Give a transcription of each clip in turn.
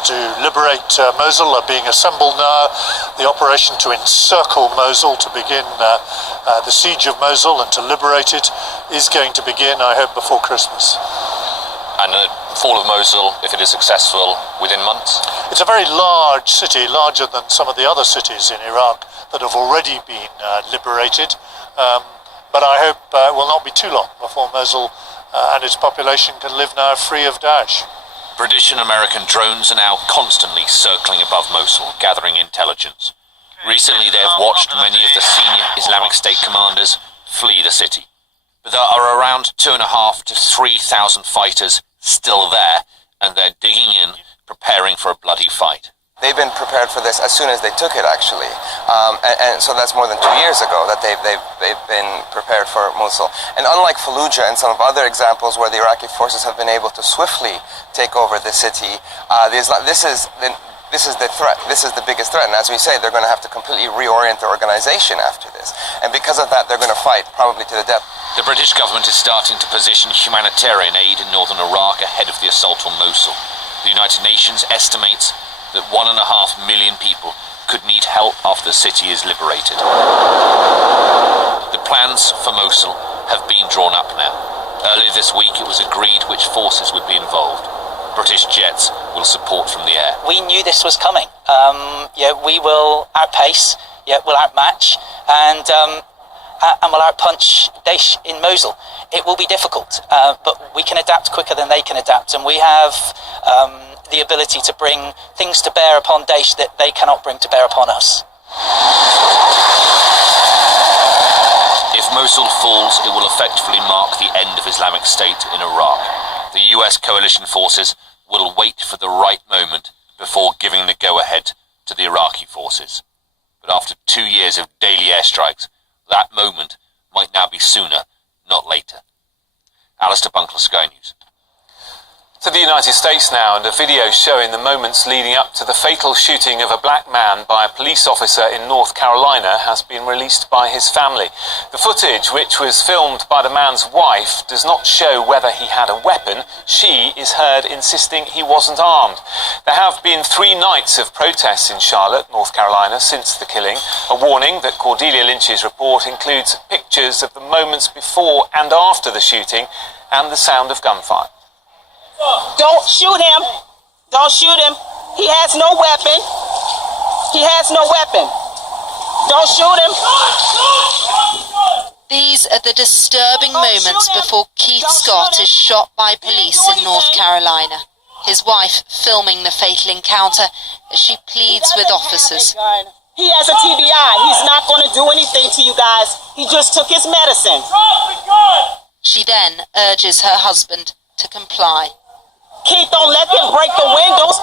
forces to liberate Mosul are being assembled now. The operation to encircle Mosul, to begin the siege of Mosul and to liberate it, is going to begin, I hope, before Christmas. And the fall of Mosul, if it is successful, within months? It's a very large city, larger than some of the other cities in Iraq that have already been liberated. But I hope it will not be too long before Mosul and its population can live now free of Daesh. British and American drones are now constantly circling above Mosul, gathering intelligence. Recently, they have watched many of the senior Islamic State commanders flee the city. But there are around 2,500 to 3,000 fighters still there, and they're digging in, preparing for a bloody fight. They've been prepared for this as soon as they took it, actually. And so that's more than 2 years ago that they've been prepared for Mosul. And unlike Fallujah and some of other examples where the Iraqi forces have been able to swiftly take over the city, this is the threat. This is the biggest threat. And as we say, they're going to have to completely reorient their organization after this. And because of that, they're going to fight, probably to the death. The British government is starting to position humanitarian aid in northern Iraq ahead of the assault on Mosul. The United Nations estimates that 1.5 million people could need help after the city is liberated. The plans for Mosul have been drawn up now. Earlier this week it was agreed which forces would be involved. British jets will support from the air. We knew this was coming. We will outpace, we'll outmatch, and we'll outpunch Daesh in Mosul. It will be difficult, but we can adapt quicker than they can adapt, and we have the ability to bring things to bear upon Daesh that they cannot bring to bear upon us. If Mosul falls, it will effectively mark the end of Islamic State in Iraq. The US coalition forces will wait for the right moment before giving the go-ahead to the Iraqi forces. But after 2 years of daily airstrikes, that moment might now be sooner, not later. Alistair Bunkler, Sky News. To the United States now, and a video showing the moments leading up to the fatal shooting of a black man by a police officer in North Carolina has been released by his family. The footage, which was filmed by the man's wife, does not show whether he had a weapon. She is heard insisting he wasn't armed. There have been 3 nights of protests in Charlotte, North Carolina, since the killing. A warning that Cordelia Lynch's report includes pictures of the moments before and after the shooting and the sound of gunfire. Don't shoot him. Don't shoot him. He has no weapon. He has no weapon. Don't shoot him. These are the disturbing moments before Keith Scott is shot by police in North Carolina. His wife filming the fatal encounter as she pleads with officers. He has a TBI. He's not going to do anything to you guys. He just took his medicine. She then urges her husband to comply. Keith, don't let them break the windows.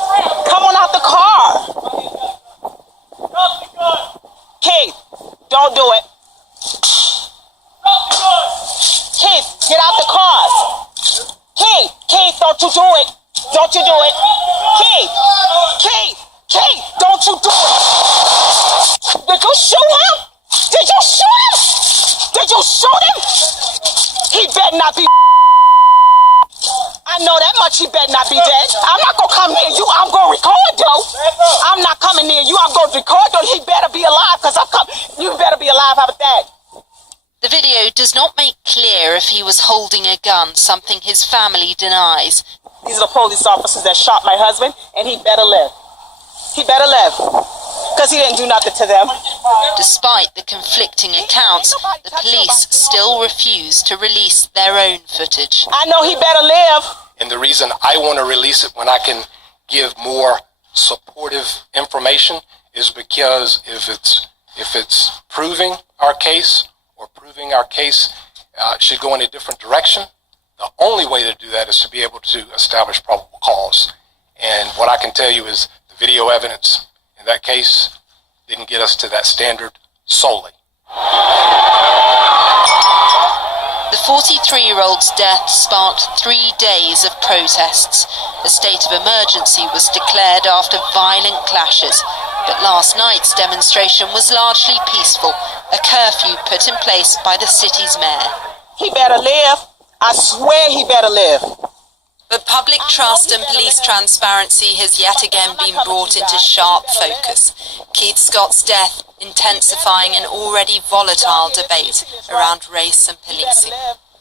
Come on out the car. Keith, don't do it. Keith, get out the car. Keith, don't you do it. Don't you do it. Keith, don't you do it. Did you shoot him? Did you shoot him? Did you shoot him? He better not be. I know that much, he better not be dead. I'm not going to come near you. I'm going to record, though. I'm not coming near you. I'm going to record, though. He better be alive, because I'm coming. You better be alive. How about that? The video does not make clear if he was holding a gun, something his family denies. These are the police officers that shot my husband, and he better live. He better live, because he didn't do nothing to them. Despite the conflicting accounts, the police still refuse to release their own footage. I know he better live. And the reason I want to release it when I can give more supportive information is because if it's proving our case or proving our case should go in a different direction, the only way to do that is to be able to establish probable cause. And what I can tell you is the video evidence in that case didn't get us to that standard solely. The 43-year-old's death sparked 3 days of protests. A state of emergency was declared after violent clashes, but last night's demonstration was largely peaceful, a curfew put in place by the city's mayor. He better live. I swear he better live. But public trust and police transparency has yet again been brought into sharp focus. Keith Scott's death intensifying an already volatile debate around race and policing.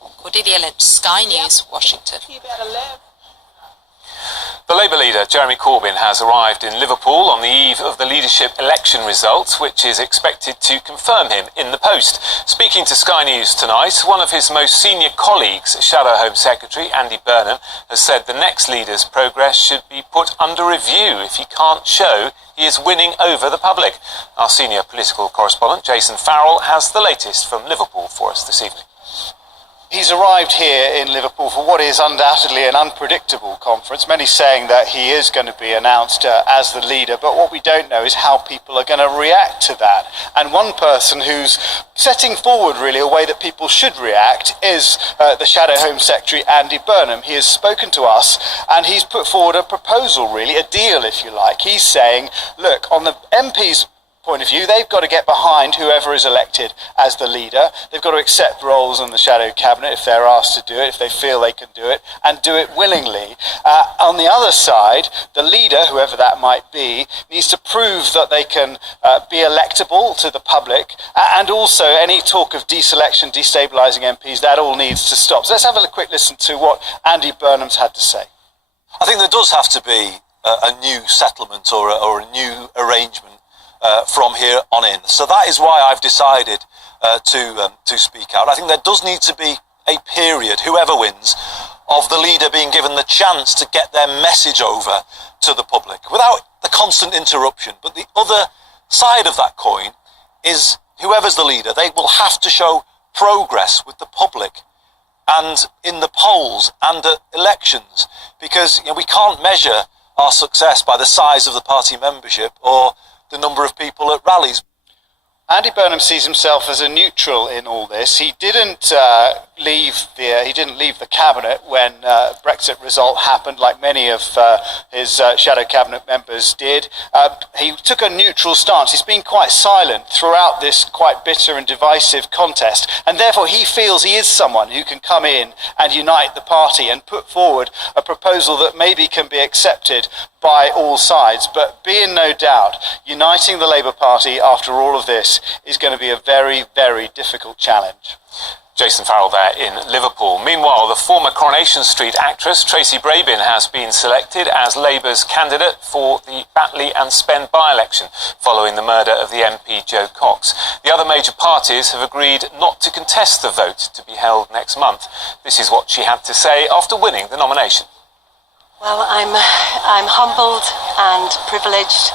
Cordelia Lynch, Sky News, Washington. The Labour leader, Jeremy Corbyn, has arrived in Liverpool on the eve of the leadership election results, which is expected to confirm him in the post. Speaking to Sky News tonight, one of his most senior colleagues, Shadow Home Secretary Andy Burnham, has said the next leader's progress should be put under review if he can't show he is winning over the public. Our senior political correspondent, Jason Farrell, has the latest from Liverpool for us this evening. He's arrived here in Liverpool for what is undoubtedly an unpredictable conference. Many saying that he is going to be announced as the leader, but what we don't know is how people are going to react to that. And one person who's setting forward really a way that people should react is the Shadow Home Secretary Andy Burnham. He has spoken to us and he's put forward a proposal, really, a deal if you like. He's saying, look, on the MP's point of view, they've got to get behind whoever is elected as the leader. They've got to accept roles in the shadow cabinet if they're asked to do it, if they feel they can do it, and do it willingly. On the other side, the leader, whoever that might be, needs to prove that they can be electable to the public, and also any talk of deselection, destabilising MPs, that all needs to stop. So let's have a quick listen to what Andy Burnham's had to say. I think there does have to be a new settlement or a new arrangement from here on in. So that is why I've decided to speak out. I think there does need to be a period, whoever wins, of the leader being given the chance to get their message over to the public without the constant interruption. But the other side of that coin is whoever's the leader, they will have to show progress with the public and in the polls and at elections, because we can't measure our success by the size of the party membership or the number of people at rallies. Andy Burnham sees himself as a neutral in all this. He didn't leave the cabinet when Brexit result happened, like many of his shadow cabinet members did. He took a neutral stance. He's been quite silent throughout this quite bitter and divisive contest, and therefore he feels he is someone who can come in and unite the party and put forward a proposal that maybe can be accepted by all sides. But be in no doubt, uniting the Labour Party after all of this is going to be a very, very difficult challenge. Jason Farrell there in Liverpool. Meanwhile, the former Coronation Street actress Tracy Braben has been selected as Labour's candidate for the Batley and Spen by-election following the murder of the MP Jo Cox. The other major parties have agreed not to contest the vote to be held next month. This is what she had to say after winning the nomination. Well, I'm humbled and privileged,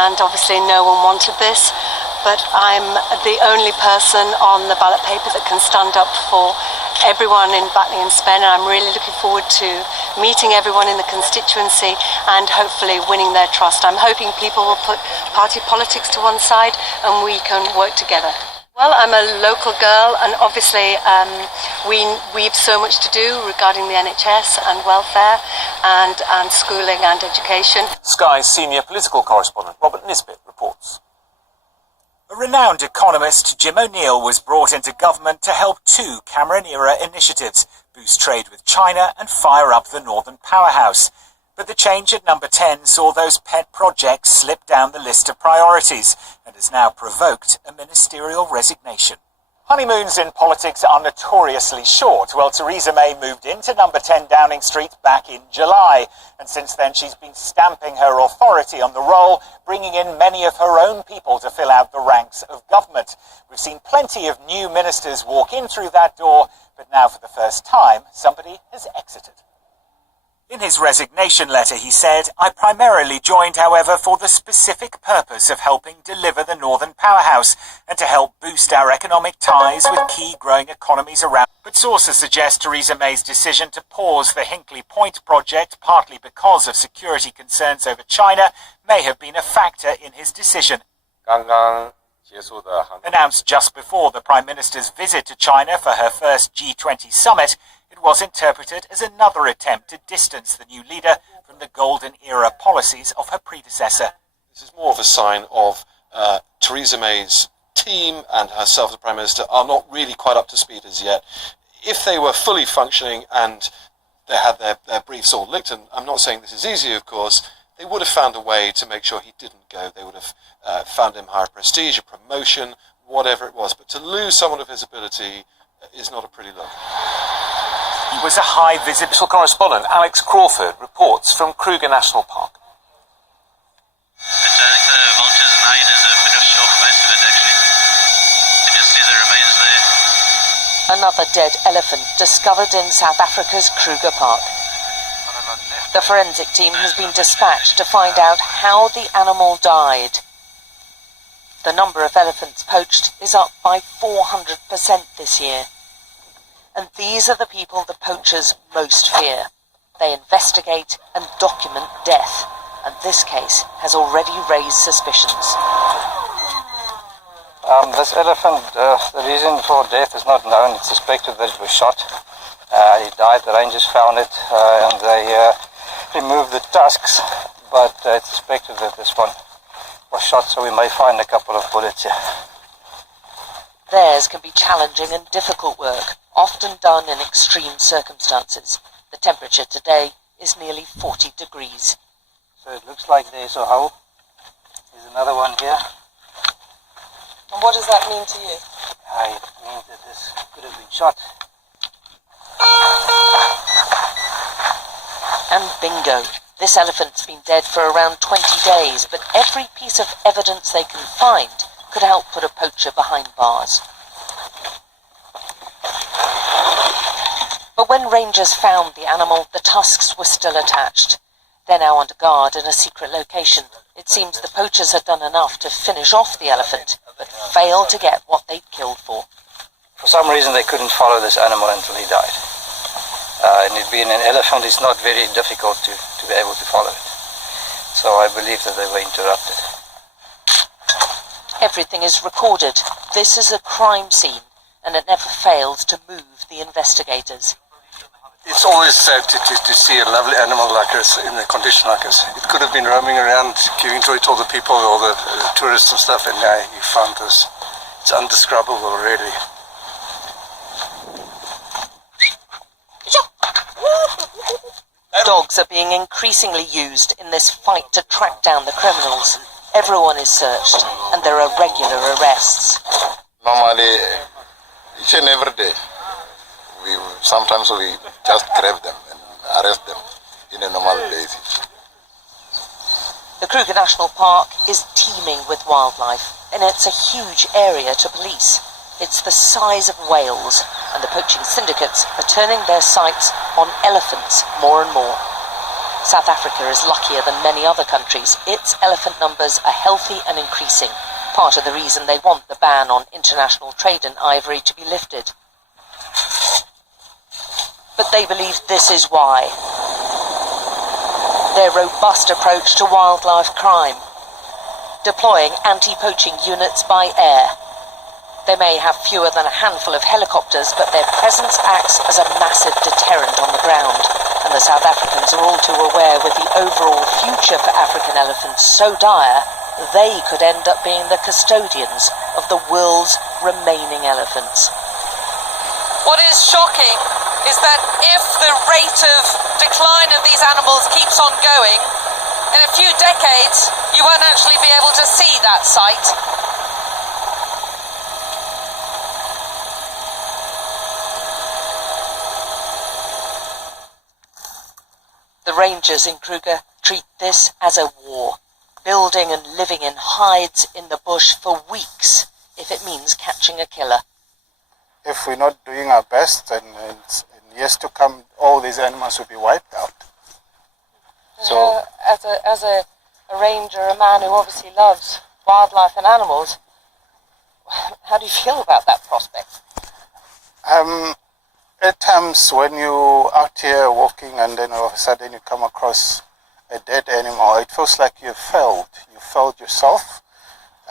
and obviously no one wanted this, but I'm the only person on the ballot paper that can stand up for everyone in Batley and Spen, and I'm really looking forward to meeting everyone in the constituency and hopefully winning their trust. I'm hoping people will put party politics to one side and we can work together. Well, I'm a local girl, and obviously we have so much to do regarding the NHS and welfare and schooling and education. Sky's senior political correspondent Robert Nisbet reports. A renowned economist, Jim O'Neill, was brought into government to help two Cameron-era initiatives, boost trade with China and fire up the Northern Powerhouse. But the change at number 10 saw those pet projects slip down the list of priorities and has now provoked a ministerial resignation. Honeymoons in politics are notoriously short. Well, Theresa May moved into number 10 Downing Street back in July, and since then she's been stamping her authority on the role, bringing in many of her own people to fill out the ranks of government. We've seen plenty of new ministers walk in through that door, but now for the first time, somebody has exited. In his resignation letter, he said, "I primarily joined, however, for the specific purpose of helping deliver the Northern Powerhouse and to help boost our economic ties with key growing economies around." But sources suggest Theresa May's decision to pause the Hinkley Point project, partly because of security concerns over China, may have been a factor in his decision. Announced just before the Prime Minister's visit to China for her first G20 summit, it was interpreted as another attempt to distance the new leader from the golden era policies of her predecessor. This is more of a sign of Theresa May's team and herself, the Prime Minister, are not really quite up to speed as yet. If they were fully functioning and they had their briefs all licked, and I'm not saying this is easy, of course, they would have found a way to make sure he didn't go. They would have found him higher prestige, a promotion, whatever it was. But to lose someone of his ability is not a pretty look. He was a high visible. Special correspondent Alex Crawford reports from Kruger National Park. I think the vultures and hyenas have finished off most of it, actually. You can just see the remains there. Another dead elephant discovered in South Africa's Kruger Park. The forensic team has been dispatched to find out how the animal died. The number of elephants poached is up by 400% this year. And these are the people the poachers most fear. They investigate and document death, and this case has already raised suspicions. This elephant, the reason for death is not known. It's suspected that it was shot. He died, the rangers found it, and they removed the tusks, but it's suspected that this one was shot, so we may find a couple of bullets here. Theirs can be challenging and difficult work, often done in extreme circumstances. The temperature today is nearly 40 degrees. So it looks like there's a hole. There's another one here. And what does that mean to you? It means that this could have been shot. And bingo, this elephant's been dead for around 20 days, but every piece of evidence they can find could help put a poacher behind bars. But when rangers found the animal, the tusks were still attached. They're now under guard in a secret location. It seems the poachers had done enough to finish off the elephant, but failed to get what they'd killed for. For some reason they couldn't follow this animal until he died. And it being an elephant, it's not very difficult to be able to follow it. So I believe that they were interrupted. Everything is recorded. This is a crime scene, and it never fails to move the investigators. It's always sad to see a lovely animal like this in a condition like this. It could have been roaming around, giving joy to all the people, all the tourists and stuff, and now you found this. It's undescribable, really. Dogs are being increasingly used in this fight to track down the criminals. Everyone is searched, and there are regular arrests. Normally, each and every day, sometimes we just grab them and arrest them in a normal basis. The Kruger National Park is teeming with wildlife, and it's a huge area to police. It's the size of Wales, and the poaching syndicates are turning their sights on elephants more and more. South Africa is luckier than many other countries. Its elephant numbers are healthy and increasing, part of the reason they want the ban on international trade in ivory to be lifted. But they believe this is why. Their robust approach to wildlife crime, deploying anti-poaching units by air. They may have fewer than a handful of helicopters, but their presence acts as a massive deterrent on the ground. And the South Africans are all too aware, with the overall future for African elephants so dire, they could end up being the custodians of the world's remaining elephants. What is shocking is that if the rate of decline of these animals keeps on going, in a few decades you won't actually be able to see that sight. The rangers in Kruger treat this as a war, building and living in hides in the bush for weeks if it means catching a killer. If we're not doing our best, then in years to come, all these animals will be wiped out. So, as a ranger, a man who obviously loves wildlife and animals, how do you feel about that prospect? At times when you're out here walking and then all of a sudden you come across a dead animal, it feels like you've failed. You failed yourself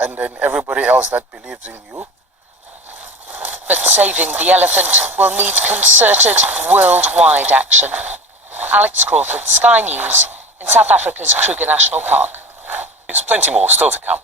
and then everybody else that believes in you. But saving the elephant will need concerted worldwide action. Alex Crawford, Sky News, in South Africa's Kruger National Park. There's plenty more still to come.